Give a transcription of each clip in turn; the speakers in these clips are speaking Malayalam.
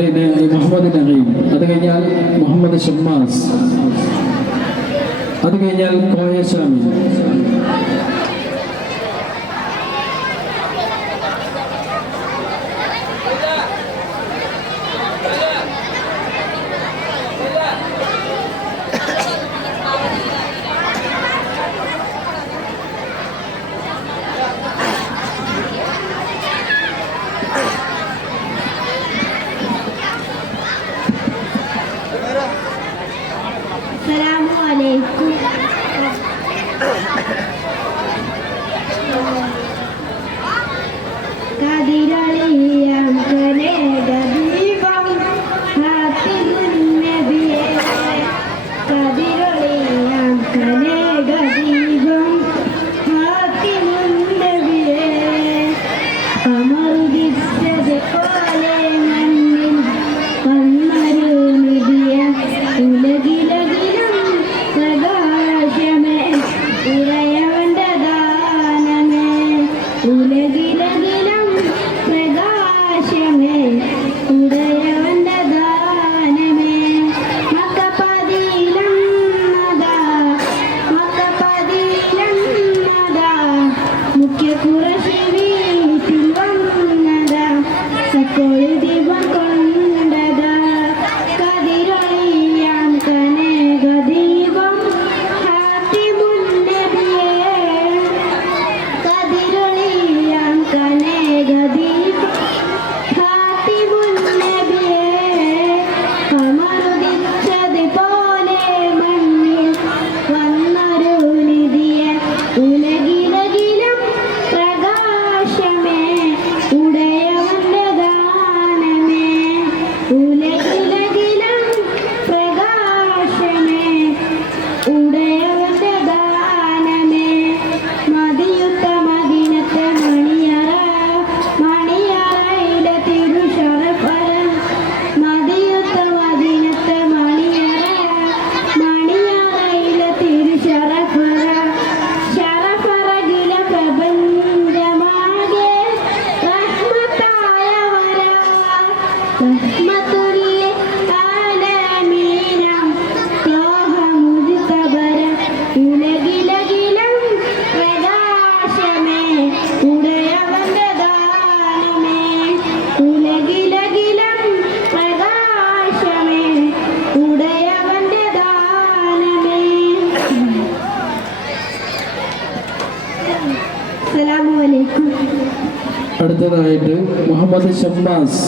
പിന്നെ മുഹമ്മദ് നഈം, അത് കഴിഞ്ഞാൽ മുഹമ്മദ് ഷമ്മാസ്, അത് കഴിഞ്ഞാൽ കോയ ഷാമിൽ. അടുത്തതായിട്ട് മുഹമ്മദ് ഷമ്മാസ്,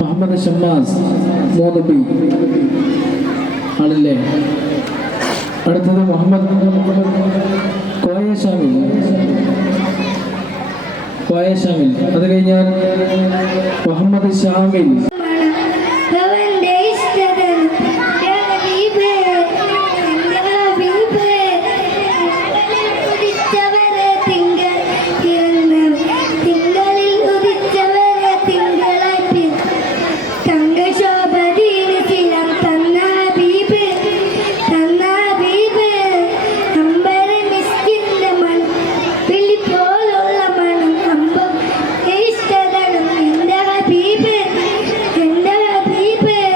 മുഹമ്മദ് ഷമ്മാസ് 3B ആണല്ലേ. അടുത്തത് മുഹമ്മദ് കോയ ഷാമിൽ, കോയ ഷാമിൽ, അത് കഴിഞ്ഞാൽ മുഹമ്മദ് ഷാമിൽ. Happy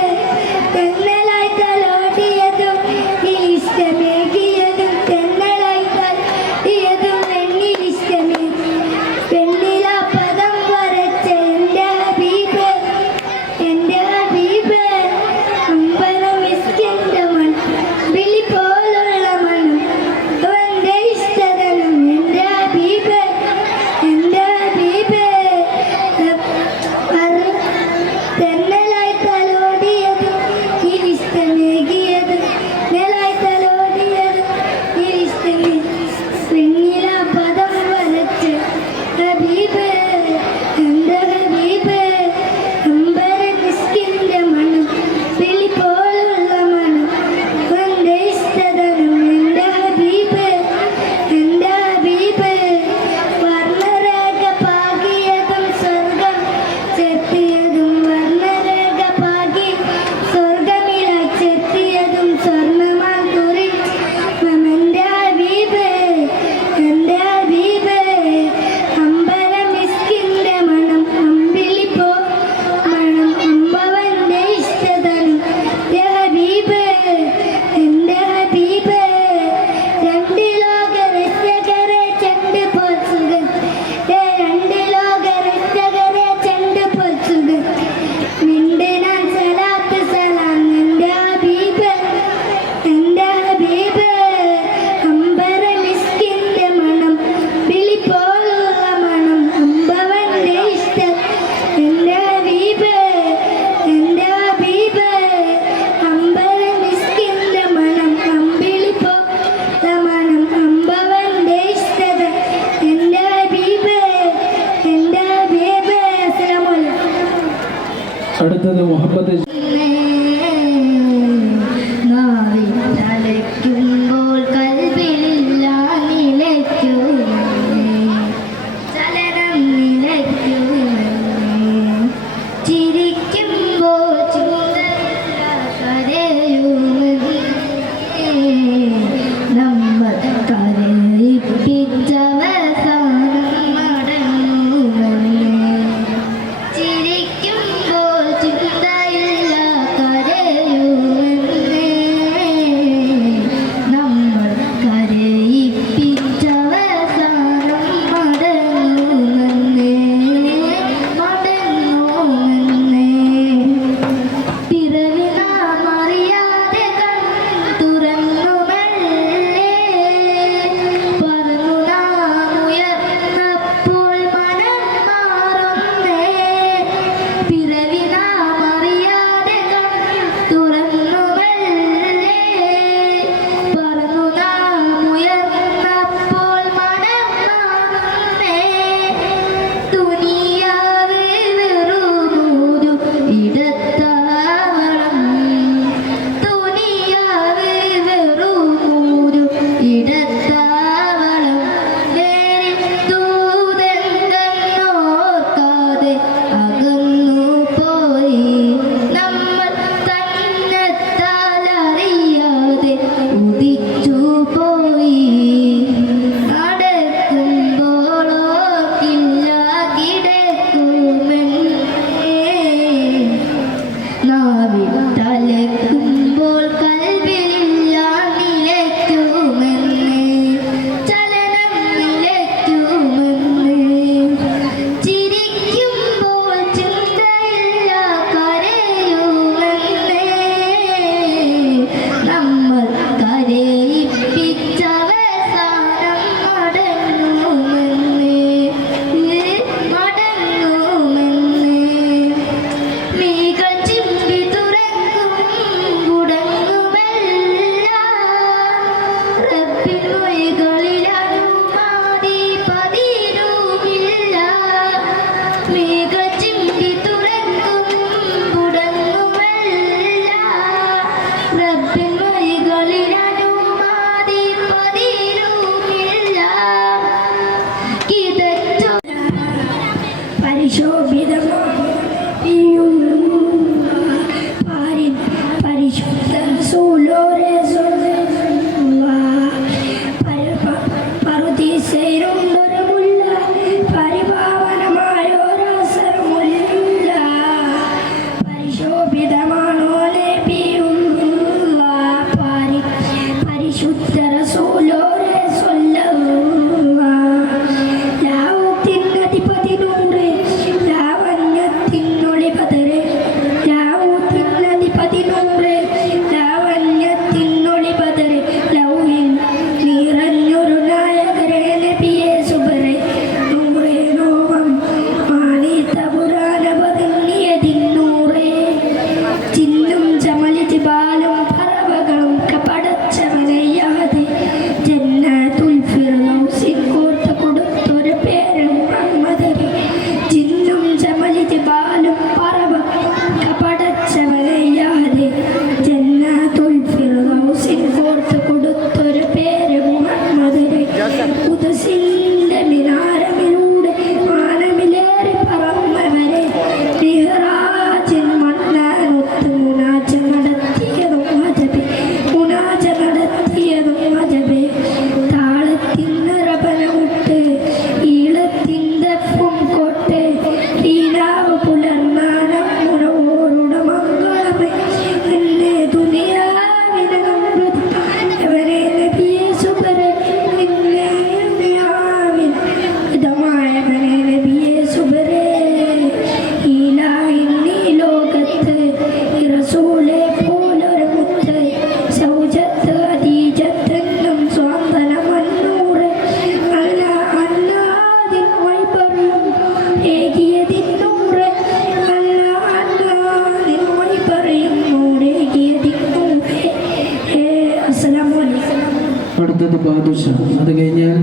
അടുത്തത് ബാദുഷ, അത് കഴിഞ്ഞാൽ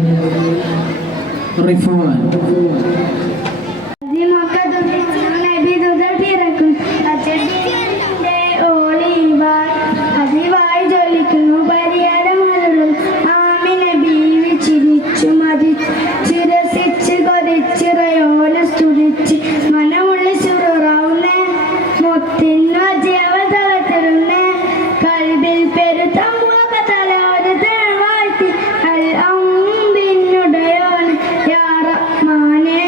റിഫാൻ. അൽ അംബിനുടയോൻ യാ റഹ്മാനേ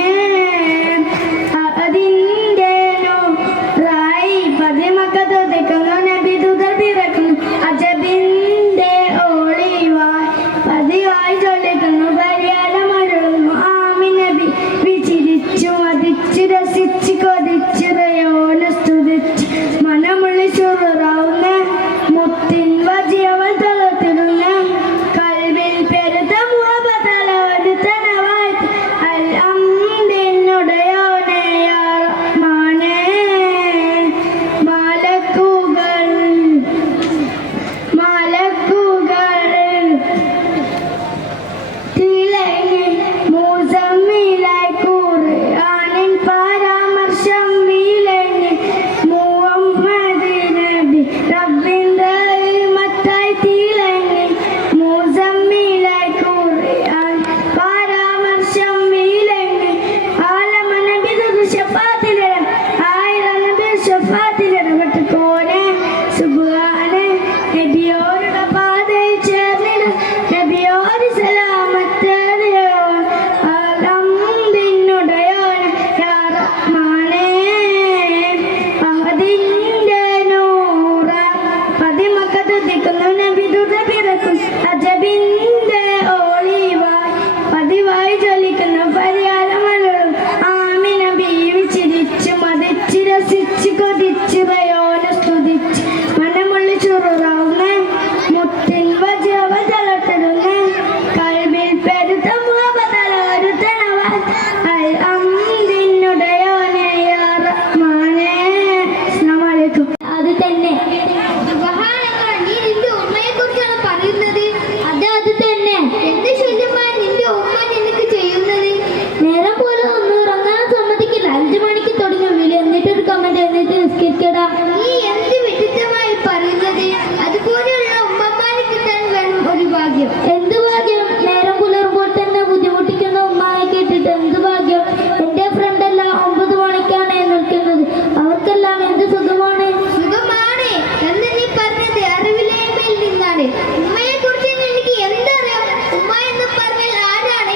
ഭാഗ്യം. എന്ത് ഭാഗ്യം? നേരം പുലർമ്പോൾ തന്നെ ബുദ്ധിമുട്ടിക്കുന്ന ഉമ്മായെ കേട്ടിട്ട് എന്ത് ഭാഗ്യം. എന്റെ ഫ്രണ്ട് എല്ലാം 9 മണിക്കാണ് എഴുന്നേൽക്കുന്നത്. അവർക്കെല്ലാം എന്ത് സുഖമാണ്. സുഖമാണ് എന്ന് നീ പറഞ്ഞത് അറിവില്ലായ്മയിൽ നിന്നാണ്. ഉമ്മയെ കുറിച്ച് എനിക്ക് എന്തറിയാം? ഉമ്മ എന്ന് പറഞ്ഞാൽ ആരാണ്?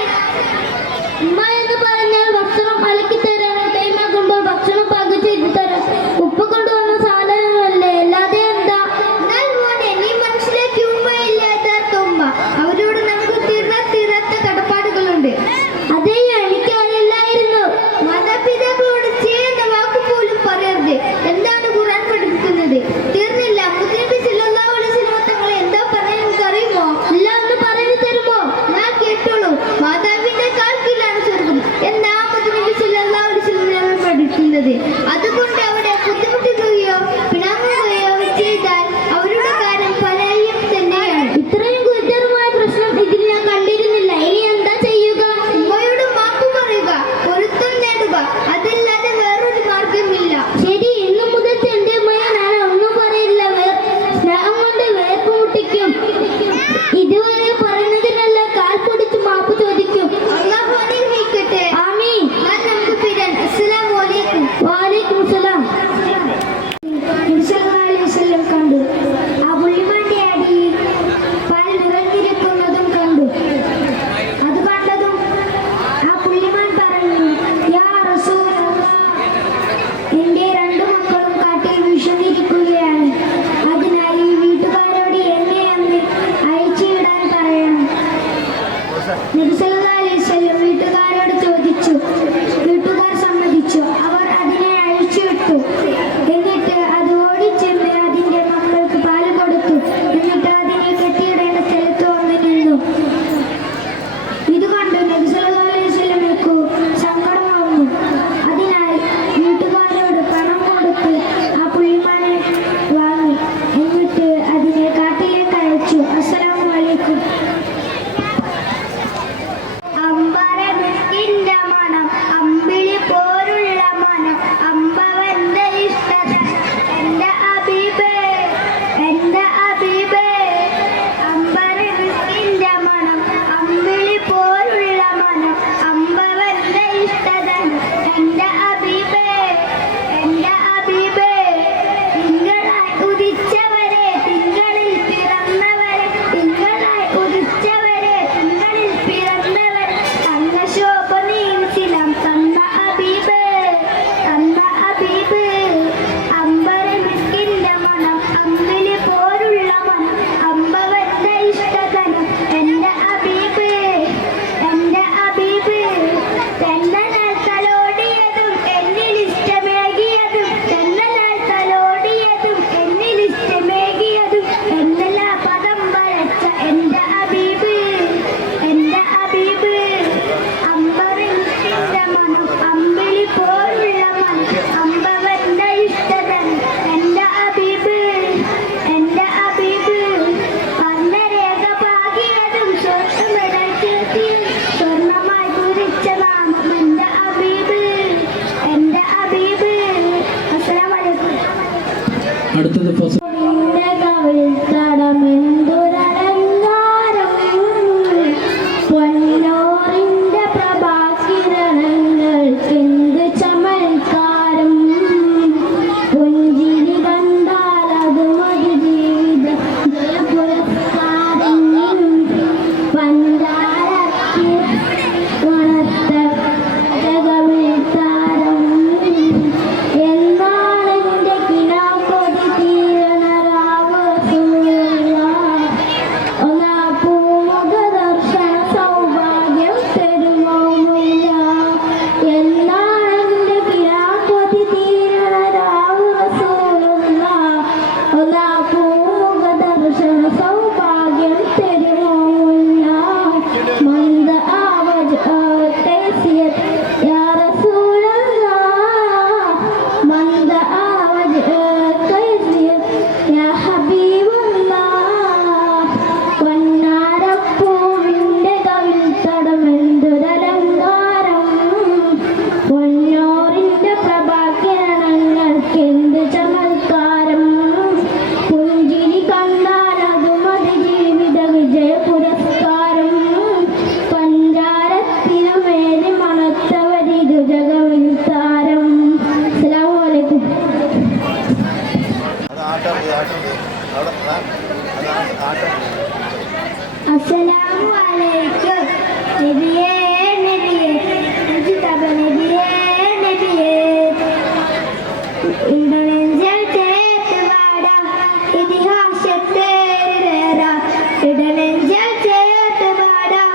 ഉമ്മ എന്ന് പറഞ്ഞാൽ ഭക്ഷണം അലക്കി തരാൻ, ടൈമാകുമ്പോൾ ഭക്ഷണം പാകം ചെയ്തു തരാൻ, ഉപ്പ് കൊണ്ടുവന്ന സാധനമല്ലേ, അല്ലാതെ എന്താ? എന്നാൽ മോനെ, നീ മനസ്സിലാക്കി ഉമ്മയില്ല യഥാർത്ഥ ഉമ്മ. അവരോട് നമുക്ക് തീരാത്ത കടപ്പാടുകളുണ്ട്. അതെയോ, എനിക്കറിയില്ലായിരുന്നു. മാതാപിതാക്കളോട് ചെയ്യുന്ന വാക്ക് പോലും പറയരുത്. എന്താണ് ഖുർആൻ പഠിപ്പിക്കുന്നത്? തീർന്നില്ല. മുത്തനബി സല്ലല്ലാഹു അലൈഹി വസല്ലം തങ്ങൾ എന്താ പറയാൻ നിങ്ങൾക്ക് അറിയുമോ? ഇല്ല, ഒന്ന് പറഞ്ഞു തരുമോ? ഞാൻ കേട്ടോളൂ. മാതാവിന്റെ കാൽക്കീഴിലാണ് സ്വർഗം എന്നാ മുത്തനബി സല്ലല്ലാഹു അലൈഹി വസല്ലം തങ്ങൾ പഠിപ്പിക്കുന്നത്. അതുകൊണ്ട് അവിടെ ബുദ്ധിമുട്ടുകയോ പിണങ്ങുകയോ ചെയ്താൽ അവരുടെ കാര്യം പരാജയം തന്നെയാണ്. ഇത്രയും ഗുരുതരമായ പ്രശ്നം ഇതിൽ ഞാൻ കണ്ടിരുന്നില്ല. ഇനി എന്താ ചെയ്യുക? ഉമ്മയോട് മാപ്പ് പറയുക, പൊരുത്തം നേടുക. അതല്ലാതെ വേറൊരു മാർഗമില്ല. ശരി, ഇന്നു മുതൽ എന്റെ ഉമ്മയെ ഞാൻ ഒന്നും പറയില്ല. സ്നേഹം കൊണ്ട് വേർപ്പ് മുട്ടിക്കും. ഇതുവരെ പറയുന്നതിനല്ല കാൽ പൊടിച്ച് മാപ്പ് ചോദിക്കും. അല്ലാഹു അനുഗ്രഹിക്കട്ടെ. ആമീൻ. ഞാൻ നമുക്ക് പിരാൻ. അസ്സലാമു അലൈക്കും. വാലൈക്കും സലാം. കണ്ടു. ആ പുള്ളിമാന്റെ അടിയിൽ പാൽ നിറഞ്ഞിരിക്കുന്നതും കണ്ടു. അത് കണ്ടതും ആ പുള്ളിമാൻ പറഞ്ഞു, യാ റസൂലല്ലാഹ്, എന്റെ 2 മക്കളും കാട്ടിൽ വിശന്നിരിക്കുകയാണ്. അതിനാൽ ഈ വീട്ടുകാരോട് എന്നെ അന്ന് അയച്ചുവിടാൻ പറയണം. നബി സല്ലല്ലാഹു അലൈഹി വസല്ലം വീട്ടുകാരോട് ചോദിച്ചു. വീട്ടുകാർ സമ്മതിച്ചു. അവർ അതിനെ അഴിച്ചുവിട്ടു. എന്നിട്ട് അത് ഓടിച്ചെന്ന് അതിന്റെ മക്കൾക്ക് പാല് കൊടുത്തു. എന്നിട്ട് അതിനെ കെട്ടിയിടേണ്ട സ്ഥലത്ത് വന്ന് നിന്നു. ഇത് കണ്ട് നബി സല്ലല്ലാഹു അലൈഹി വസല്ലമയ്ക്ക് സങ്കടം വന്നു. അതിനാൽ വീട്ടുകാരോട് പണം കൊടുത്ത് ആ പുള്ളിമാനെ വാങ്ങി. എന്നിട്ട് അതിനെ കാട്ടിലേക്ക് അയച്ചു. അസ്സലാമു അലൈക്കും. അമ്പര മിസ്കിന്റെ മണം, അമ്പിളി പോലുള്ള മണം, അമ്പവന്റെ ഇഷ്ടത. എന്റെ ഹബീബേ, എന്റെ ഹബീബേ. അമ്പര മിസ്കിന്റെ മണം, അമ്പിളി പോലുള്ള മണം, അമ്പവന്റെ ഇഷ്ടത. എന്റെ ഹബീബേ, എന്റെ ഹബീബേ. തിങ്കളായി ഉദിച്ചവരെ, തിങ്കളിൽ പിറന്നവരെ, തിങ്കളായി ഉദിച്ചവരെ, തിങ്കളിൽ പിറന്നവരെ, തങ്കശോഭ നീച്ചിലം തന്ന ഹബീബേ, തന്ന ഹബീബേ. അമ്പര മിസ്കിന്റെ മണം, അമ്പിളി പോലുള്ള മണം, അമ്പവന്റെ ഇഷ്ടതനം. എന്റെ ഹബീബേ, എന്റെ ഹബീബേ. തെന്നലാൽ തലോടിയതും എന്നിൽ ഇഷ്ടമേകിയതും, തെന്നലാൽ തലോടിയതും എന്നിൽ ഇഷ്ടമേകിയതും, എന്നെല്ലാ പദം വരച്ച എന്റെ ഹബീബ്, എന്റെ ഹബീബ്. അമ്പരമിസ്കിന്റെ മണം, അമ്പിളി പോലുള്ള മണം, അമ്പവന്റെ ഇഷ്ടതനം. എന്റെ ഹബീബ്, എന്റെ ഹബീബ്. വർണ്ണരേഖ പാകിയതും സ്വർണ്ണമെടൽ ചേർത്തിയും സ്വർണ്ണമായി കുറിച്ച നാമം എന്റെ ഹബീബ്, എന്റെ ഹബീബ്. അസ്സലാമു അലൈക്കും. അടുത്തത് ഫസൽ. നിന്റെ കവിൾ തടമെന്തൊരലങ്കാരം, പൊന്നോറിന്റെ പ്രഭാകിരണങ്ങൾക്കെന്ത് ചമൽക്കാരം. പുഞ്ചിരി കണ്ടാൽ അത് മതി ജീവിത ജയപുരസ്കാരം. പഞ്ചാര അസ്സലാമു അലൈക്കും. നബിയേ നബിയേ മുജ്തബ നബിയേ നബിയേ ഇടനെഞ്ചിൽ ചേർത്ത് പാടാം ഇതിഹാസത്തേരിലേറാം. ഇടനെഞ്ചിൽ ചേർത്ത് പാടാം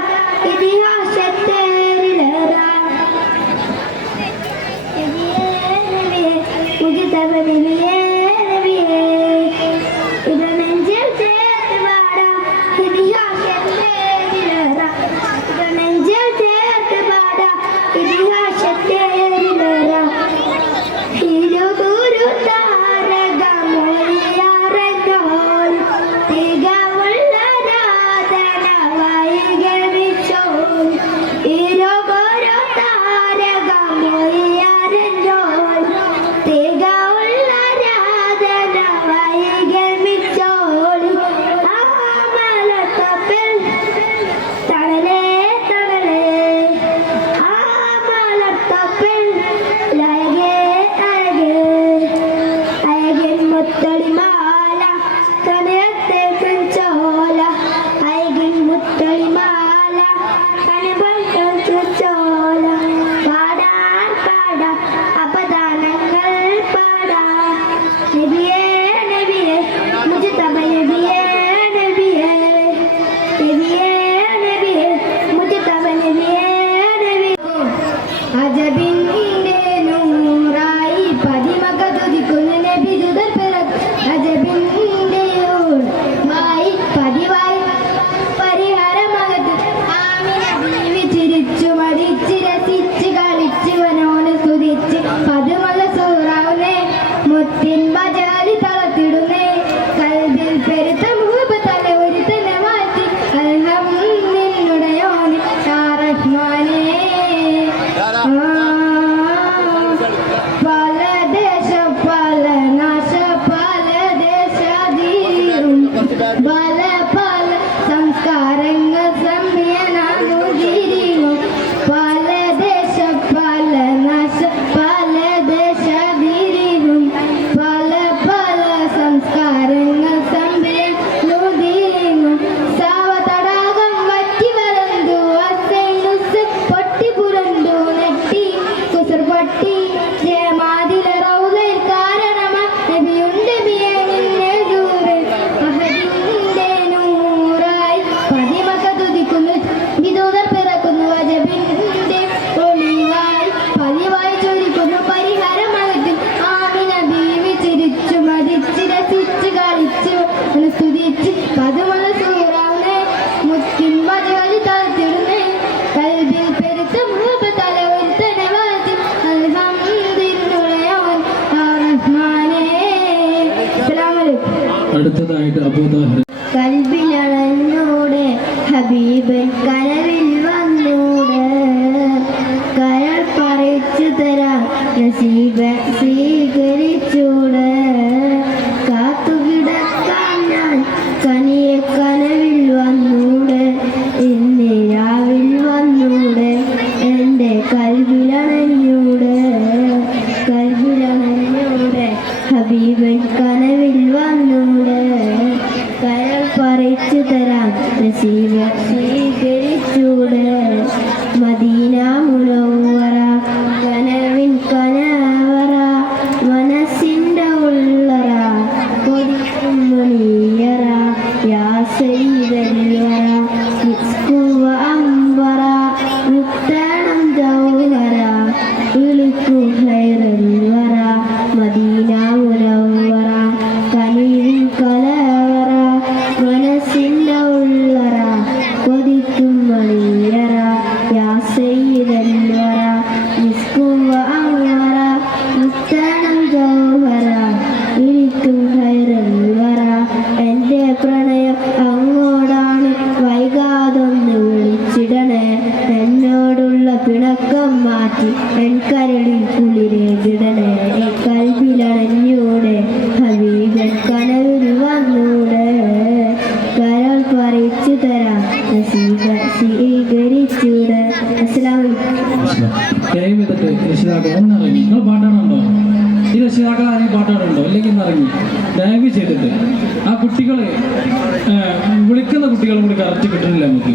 ഇതിഹാസത്തേരിലേറാം. നബിയേ നബിയേ മുജ്തബ നബിയേ നബിയേ ഇടനെഞ്ചിൽ ചേർത്ത് പാടാം ഇതിഹാസത്തേരിലേറാം. ഇടനെഞ്ചിൽ ചേർത്ത് പാടാം ഇതിഹാസത്തേരിലേറാം. ഇരുഗുരു താരകമൊഴിയാറോൾ തികവുള്ള രാധന വൈകമിച്ചോൾ. ഇരുഗുരു താരകമൊഴിയാറോൾ തികവുള്ള രാധന വൈകമിച്ചോൾ. ആ മലത്തപ്പിൽ തണലേ തണലേ ആ മലത്തപ്പിൽ ലയകേ അയകൻ മുത്തളിമാല കനത്തെ കഞ്ചോല. അയകൻ മുത്തളിമാല കനബൽ കഞ്ചോല. പാടാൻ പാടാം അപദാനങ്ങൾ പാടാം. നബിയേ നബിയേ മുജ്തബ നബിയേ നബിയേ നബിയേ നബിയേ മുജ്തബ നബിയേ നബിയേ. അജബിന്റെ നൂറായി പതിമക തുതിക്കുന്ന നബി ദൂതർ പിറക്കും. അജബിന്റെ നൂറായി പതിവായി പരിഹാരമകത്ത് ആമിന ബീവി ചിരിച്ചു മടിച്ച് രസിച്ച് കളിച്ച് വനോന് സ്തുതിച്ച് പതുമല സൂറാവുന്നേ മുത്തിൻ ബജാലി തളത്തിടുന്നേ. കൽബിൽ പെരുത്ത മുഹബ് തല ഒരു തന്നെ മാറ്റി അൽഹംദുലില്ലാഹി യാ റഹ്മാനേ. പല ദേശ പല നാശ പല ദേശാധീരും പല പല സംസ്കാരങ്ങൾ സംയനാനുതിരിയും. പല ദേശ പല നാശ പല ദേശാധീരും പല പല സംസ്കാരങ്ങൾ സംയനുതിരിയും. സാവതടാകം വറ്റി വരന്തു അസൈനുസ് പൊട്ടി പുരന്തു നെട്ടി കുസർ പൊട്ടി ജയമാതില റൗലയിൽ കാരണമ നബിയുണ്ട് ബിയെ നിന്നെ ദൂരെ. അഹദിന്റെ നൂറായി പതിമക തുതിക്കുന്നു വിദൂതർ പിറക്കുന്നു. അജബിന്റെ ഒളിവായി പതിവായി ചൊരിക്കുന്നു പരിഹാരമകത്തും ആമിന ബീവി ചിരിച്ചു മതിച്ച് രസിച്ച് കളിച്ച് സ്തുതിച്ച് പതുമല സൂറാവുന്നേ മുത്തിൻ വജകളി തളത്തിടുന്നേ. കൽബിൽ പെരുത്ത മുഹബ് തല ഒരുത്തനെ വാഴ്ത്തി അൽഹംദുലില്ലാഹി യാ റഹ്മാനേ. അസ്സലാമു അലൈക്കും. അടുത്തതായിട്ട് അബൂദാഹർ. കൽബിലണഞ്ഞൂടെ ഹബീബൻ കനവിൽ വന്നൂടെ. കരൾ പറിച്ചു തരാം നസീബ സ്വീകരിച്ചൂടെ. കാത്തുകിടക്കാൻ ഞാൻ കനിയെ കനവിൽ വന്നൂടെ. ഇന്ന് രാവിൽ വന്നൂടെ എൻ്റെ കൽബിലണഞ്ഞൂടെ. കൽബിലണഞ്ഞൂടെ ഹബീബൻ കനവിൽ വന്നൂടെ. കരൾ പറിച്ചു തരാം നസീബ സ്വീകരിച്ചൂടെ. മദീന മുനവ്വറ കനവിൻ കനവറ മനസ്സിൻ്റെ ഉള്ളറ കൊതിക്കും മണിയറ യാ സയ്യിദൽ വറ മിസ്കുവ അംബറ മുത്തണം ജൗഹറ ഇളിക്കു ഖൈറൽ വറ. മദീന മുനവ്വറ കനവിൻ കനവറ മനസ്സിൻ്റെ ഉള്ളറ കൊതിക്കും മണിയറ യാ സയ്യിദൽ വറ മിസ്കുവ അംബറ മുത്തണം ജൗഹറ ഇളിക്കു ഖൈറൽ വറ. എൻ്റെ പ്രണയം അങ്ങോടാണ് വൈകാതൊന്ന് വിളിച്ചിടണേ. എന്നോടുള്ള പിണക്കം മാറ്റി എൻ കരളിൽ കുളിരേകിടണേ. കൽബിലണഞ്ഞൂടെ ഹബീബൻ കനവിൽ വന്നൂടെ. കരൾ പറിച്ചു തരാം നസീബ സ്വീകരിച്ചൂടെ. അസ്സലാമു അലൈക്കും. ദയവ് ചെയ്തിട്ട് രക്ഷിതാക്കൾ ഒന്നിറങ്ങി. നിങ്ങൾ പാട്ടാണുണ്ടോ? ഈ രക്ഷിതാക്കൾ ആരെയും പാട്ടാടുണ്ടോ? അല്ലെങ്കിൽ ഇറങ്ങി ദയവ് ചെയ്തിട്ട് ആ കുട്ടികളെ വിളിക്കുന്ന കുട്ടികളും കൂടി കറക്റ്റ് കിട്ടുന്നില്ല നമുക്ക്.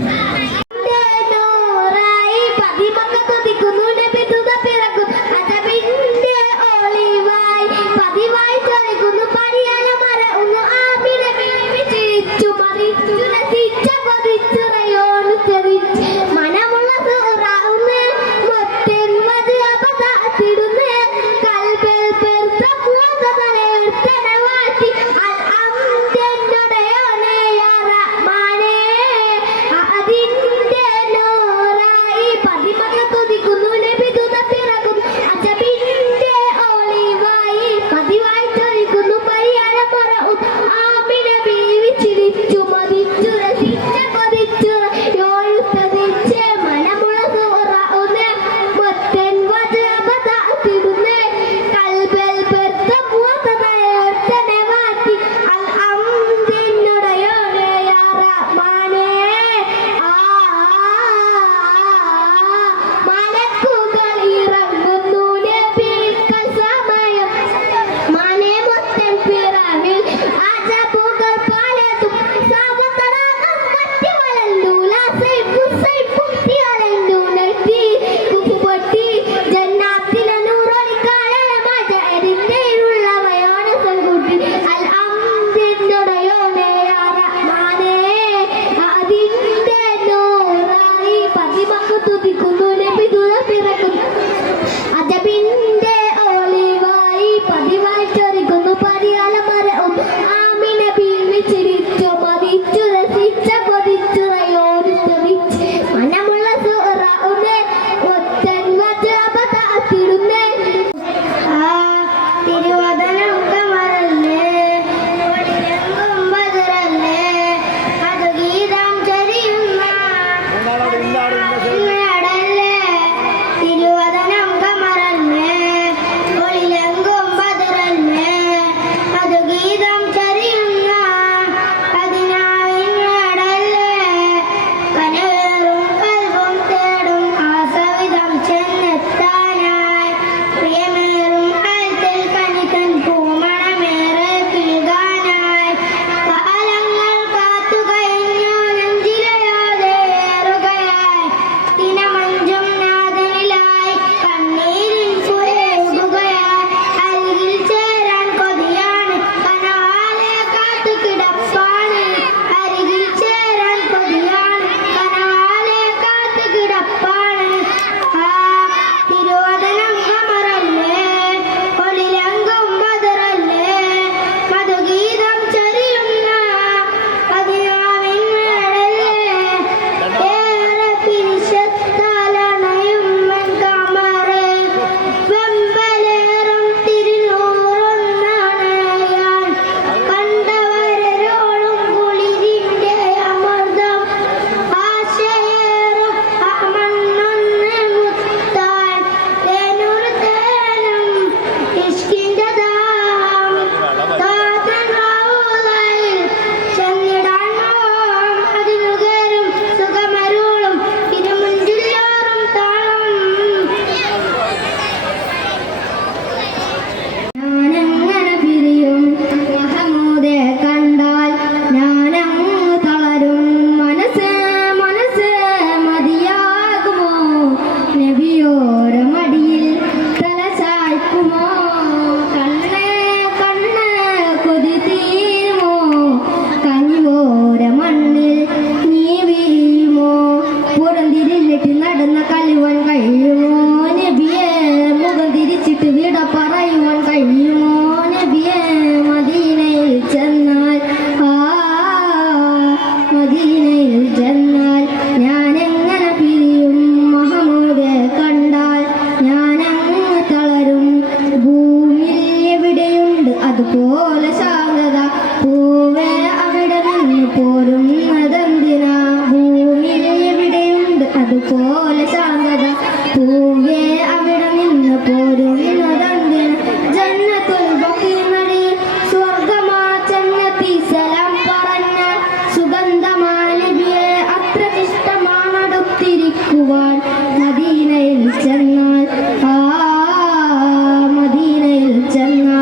മദീനയിൽ ചെന്നാൽ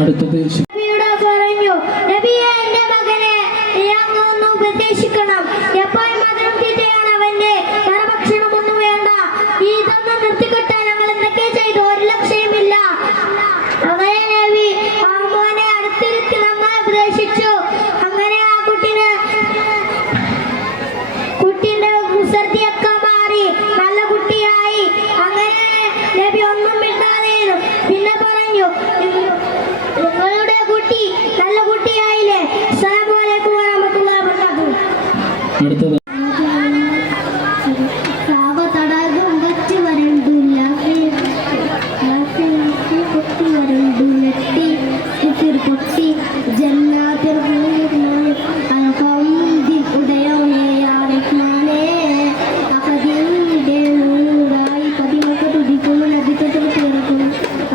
അടുത്തത് നബിയോട് പറഞ്ഞു, നബിയെ, എന്റെ മകനെ അങ്ങ് ഉപദേശിക്കണം. എപ്പോഴും മകനും തീറ്റയാണ് അവന്റെ, വേറെ ഭക്ഷണമൊന്നും വേണ്ട. ഇതൊന്നും നിർത്തിക്കിട്ടാൻ ഞങ്ങൾ എന്തൊക്കെ ചെയ്തു, ഒരു ലക്ഷ്യമില്ല. അങ്ങനെ നബി ആ മോനെ അടുത്തിരുത്തി നന്നായി ഉപദേശിച്ചു. അങ്ങനെ ആ കുട്ടിന്റെ കുസൃതിയൊക്കെ മാറി നല്ല കുട്ടിയായി. അങ്ങനെ നബി ഒന്നും മിണ്ടാതെയിരുന്നു. പിന്നെ പറഞ്ഞു, നിങ്ങളുടെ കുട്ടി നല്ല കുട്ടിയായില്ലേ? അസ്സലാമു അലൈക്കും വറഹ്മത്തുള്ളാഹി വബറകാതുഹു. അടുത്തത് തടാകം വറ്റി വരണ്ടുള്ള പൊട്ടി വരണ്ടുള്ള പൊട്ടി ജന്നാത്തിൽ ഉദയോനെ അകതിന്റെ ഊരായി പതിമൊക്കെ തുടിക്കുന്നു നദിക്കത്തിൽ തീർക്കുന്നു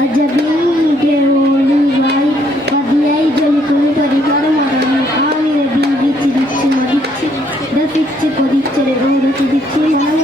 അജബിന്റെ ഒളിവായി പതിയായി ജ്വലിക്കുന്നു പരിഹാരം മറന്നു ആ നിരബീവി ചിരിച്ചു മതിച്ച് ദഹിച്ച് കൊതിച്ചത് ഓരോ തിരിച്ച്